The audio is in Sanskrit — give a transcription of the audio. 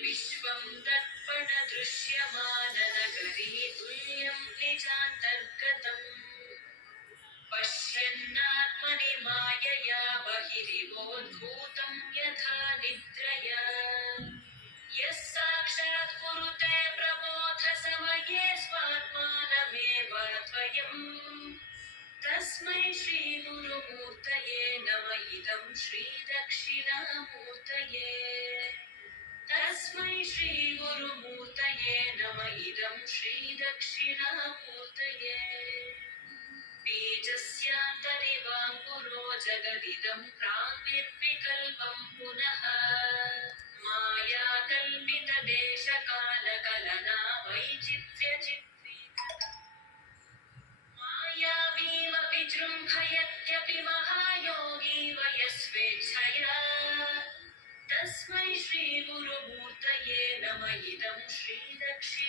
विश्वं दर्पणदृश्यमाननगरी तुल्यं निजान्तर्गतम् पश्यन्नात्मनि मायया बहिरिवोद्भूतं यथा निद्रया यः साक्षात् कुरुते प्रबोधसमये स्वात्मानमेवाद्वयम् तस्मै श्रीगुरुमूर्तये नम इदं श्रीदक्षिणामूर्तये तस्मै श्रीगुरुमूर्तये नम इदं श्रीदक्षिणामूर्तये बीजस्यान्तरिवाङ्कुरो जगदिदं प्राङ्निर्विकल्पं पुनः मायाकल्पितदेशकालकलना वैचित्र्यचित्रित मायावीमपि जृम्भयत्यपि महायोगी वयस्वेच्छया तस्मै श्रीगुरुमूर्तये नम इदं श्रीदक्षिणामूर्तये।